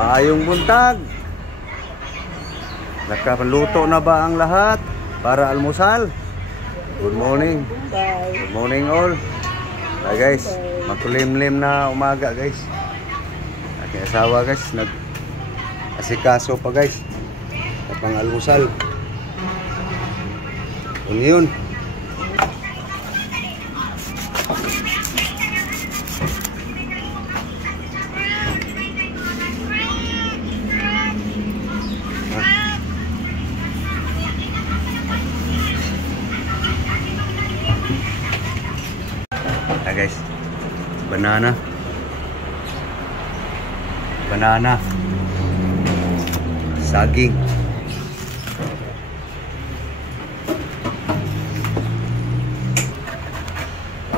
Maayong buntag. Nakaluto na ba ang lahat para almusal? Good morning. Good morning all. Hi guys, makulimlim na umaga guys. Aking asawa guys, nag-asikaso pa guys. Kapang almusal. Yun. Guys, banana saging,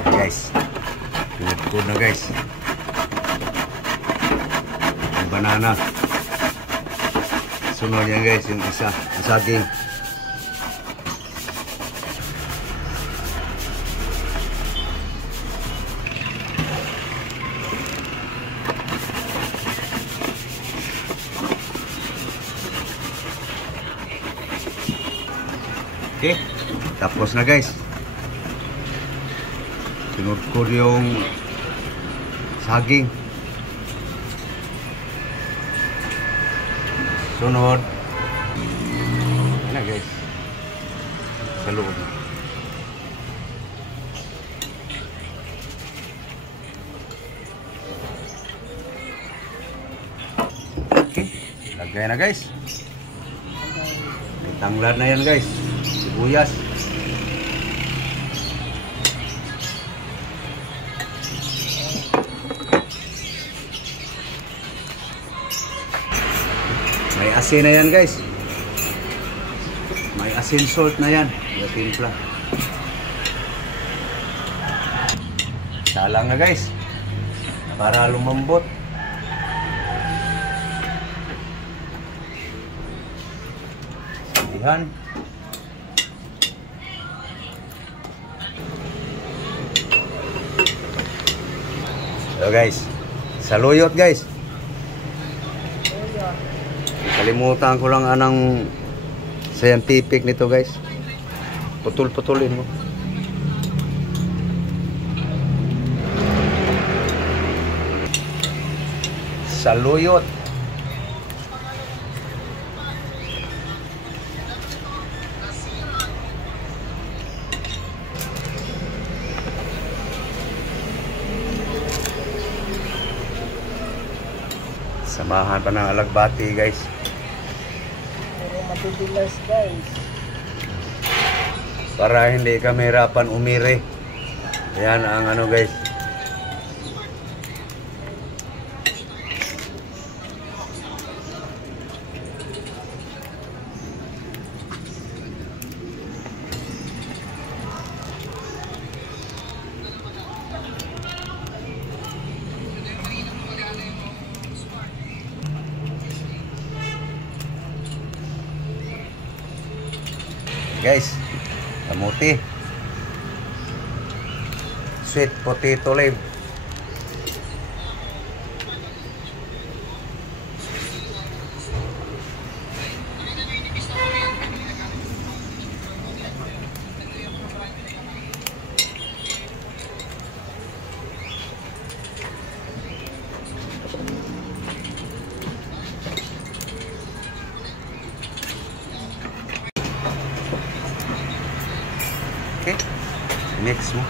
guys, good na guys, ang banana, sunod yan guys, yung isa, ang saging. Okay, tapos na guys. Sunod ko yung saging. Sunod. Yan na guys. Sa loob. Okay, lagay na guys. May tanglad na yan guys. Sibuyas. May asin na yan guys. May asin salt na yan. May timpla. Salang na guys. Para lumambot. Sabihan. So guys, saluyot guys. Kalimutan ko lang anong scientific nito guys. Putul-putulin mo. Saluyot. Samahan pa ng alagbati guys. Pero matutulas guys. Para hindi ka mahirapan umiri. Yan ang ano guys. Guys, kamuti, sweet potato leaf, okay, mix mo.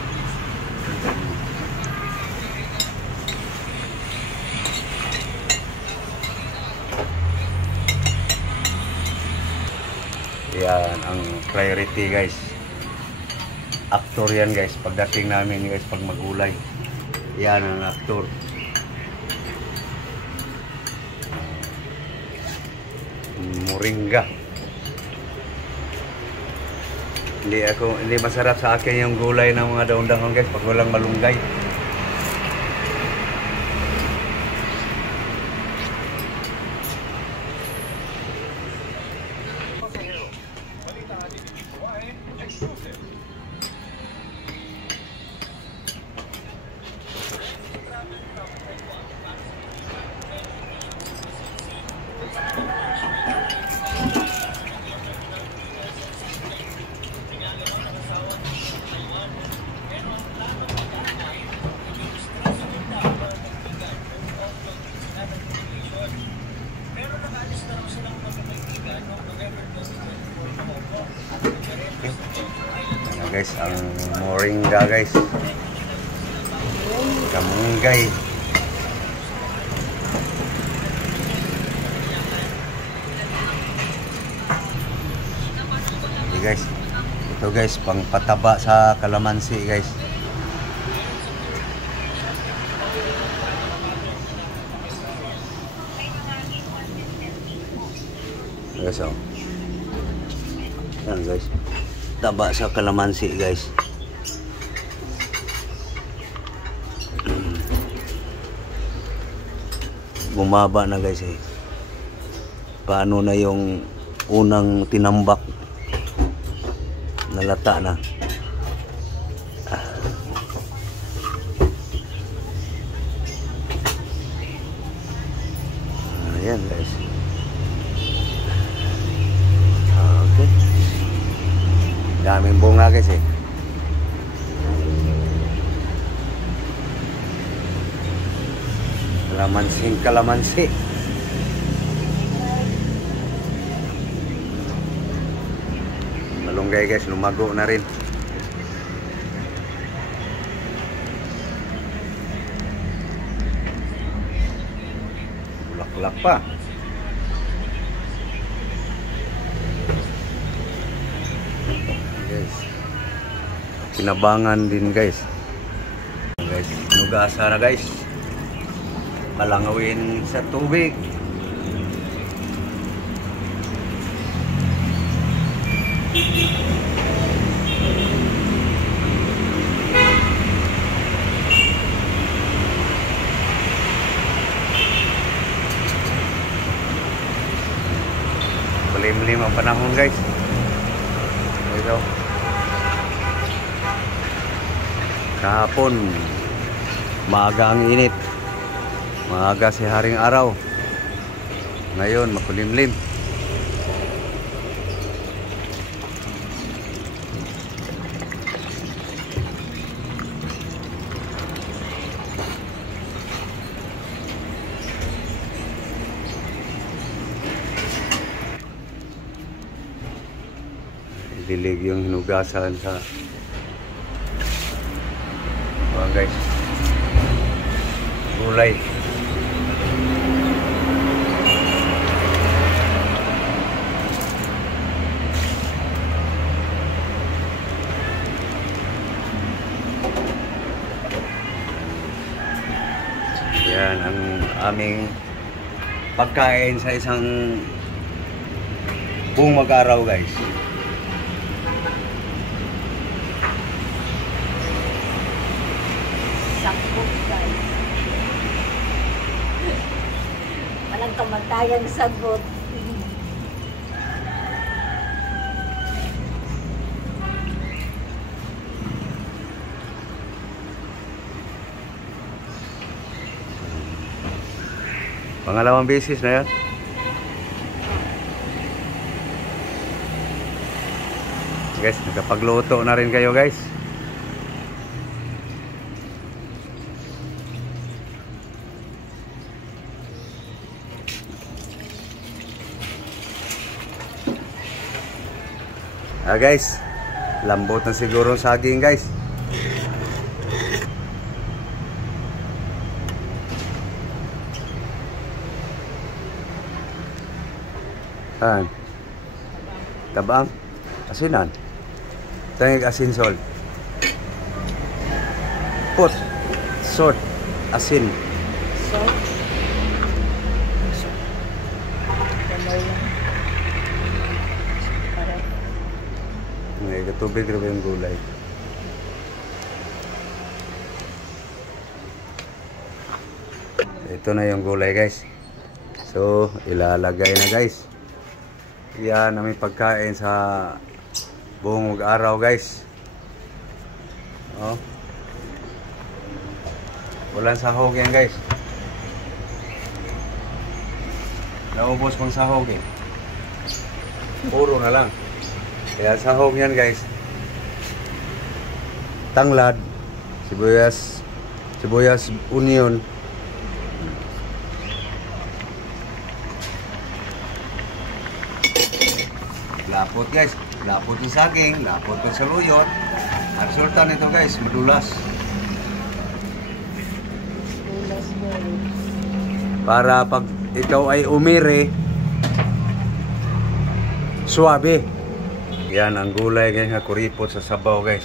Yan ang priority guys. Actor yan guys. Pagdating namin guys pag magulay. Yan ang actor. Moringa. Hindi masarap sa akin yung gulay ng mga daon-dahon guys pag walang malunggay. Guys, ang moringa guys, kamunggay. Okay guys, ito guys pang pataba sa kalamansi guys. Guys, oh. Yan guys, taba sa kalamansi guys. Bumaba na guys eh. Paano na yung unang tinambak? Nalata na. Ayan guys. Okay. Daming bunga guys eh. Kalamansi. Malunggay guys, lumago na rin. Bulaklak pa. Guys, kinabangan din guys. Guys, nugasa na guys. Palangawin sa tubig. Malimlim ang panahon guys. Ito. Kahapon maaga ang init. Maaga si haring araw. Ngayon makulimlim. Dilig yung hinugasan sa guys. Gulay. Yan ang aming pagkain sa isang buong mag-araw guys. Sabot guys. Walang kamatayang sabot. Pangalawang beses na yan. Guys, nakapagluto na rin kayo guys. Guys, lambot na siguro ang saging guys. Tabang, asinan. Tangig asin sol. Put, salt, asin. Salt. Kamay lang. Ngayon, tubig rin yung gulay. Ito na yung gulay guys. So, ilalagay na guys. Yan ang may pagkain sa buong mag-araw guys. Oh. Walang sahog yan guys. naubos pang sahog eh. Puro na lang. Kaya sahog yan guys. Tanglad, sibuyas, onion. Lapot guys, lapot yung saging, lapot yung saluyot. Ang resulta nito guys, madulas. Ulas mo. Para pag ikaw ay umiri, suwabe. Yan ang gulay guys nga kuripot sa sabaw guys.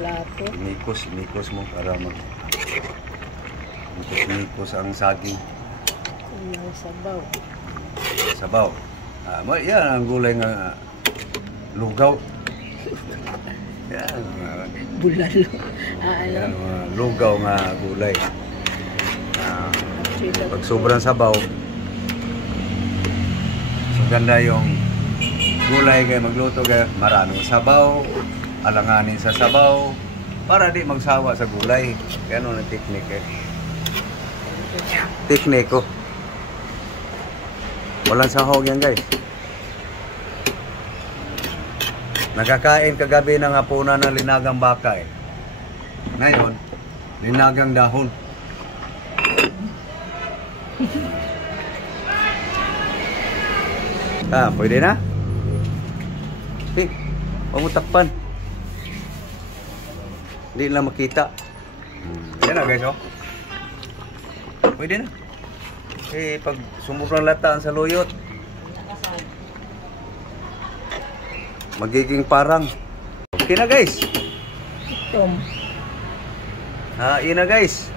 Lapot. Inikos mo para inikos ang saging. Yung sabaw. Sabaw. Yan ang gulay nga lugaw. Yan. Bulalo. Yan lugaw nga gulay. Pag sobrang sabaw, maganda yung gulay kaya magluto kaya maraming sabaw, alanganin sa sabaw para di magsawa sa gulay. Ganun ang teknik eh. Teknik ko. Walang sahog yan guys. Nakakain kagabi ng hapunan ng linagang baka eh. Ngayon, linagang dahon. Pwede na? Pamutakpan. Hindi lang makita. Yan na guys, oh. Pwede na. Pag sumubrang lata ang saluyot, magiging parang. Okay na guys. Tom. Yun na guys.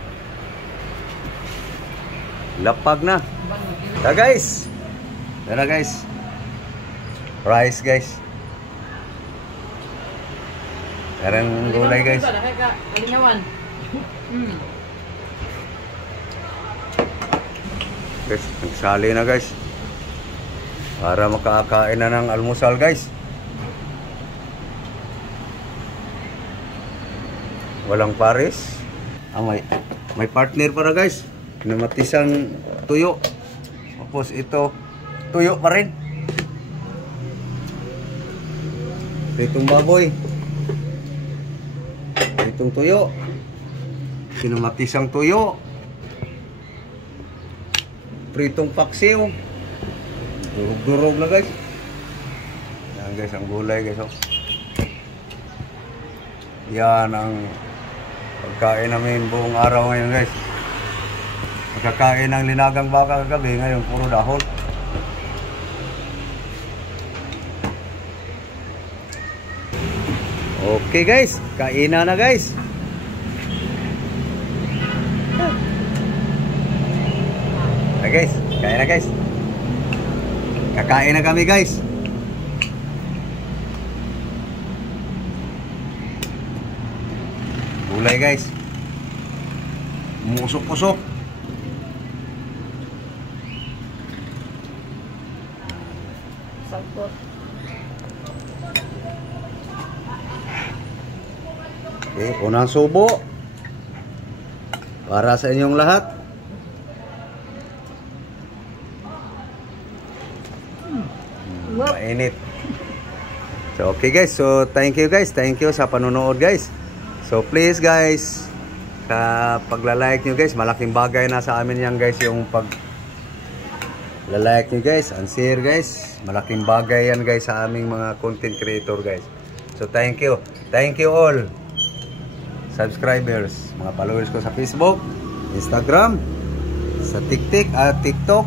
Lapag na. Guys. Yan na guys. Rice guys. Karang gulay guys. Guys, nagsali na guys. Para makakain na ng almusal guys. Walang pares. May partner para guys. Kinamatisang tuyo. Tapos ito, tuyo pa rin. Itong baboy. Itong tuyo. Kinamatisang tuyo. Pritong paksiw. Durog-durog na guys. Yan guys, ang gulay guys. Oh. Yan ang pagkain namin buong araw ngayon guys. Magkakain ng linagang baka kagabi, ngayon puro dahon. Okay guys, kainan na guys. Guys, kain na guys. Kakain na kami guys. Gulay guys. Musok-musok. Sangkot. Okay, unang subo. Para sa inyong lahat. Mainit. So okay guys, so thank you guys. Thank you sa panonood guys. So please guys, pagla-like nyo guys, malaking bagay na sa amin yan guys, yung pag-like nyo guys, and share guys, malaking bagay yan guys sa aming mga content creator guys. So thank you all subscribers, mga followers ko sa Facebook, Instagram, sa TikTok.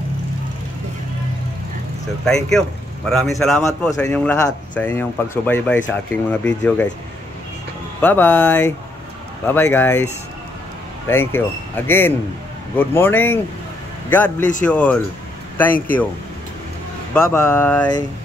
So thank you. Maraming salamat po sa inyong lahat, sa inyong pagsubaybay sa aking mga video guys. Bye-bye. Bye-bye guys. Thank you. Again, good morning. God bless you all. Thank you. Bye-bye.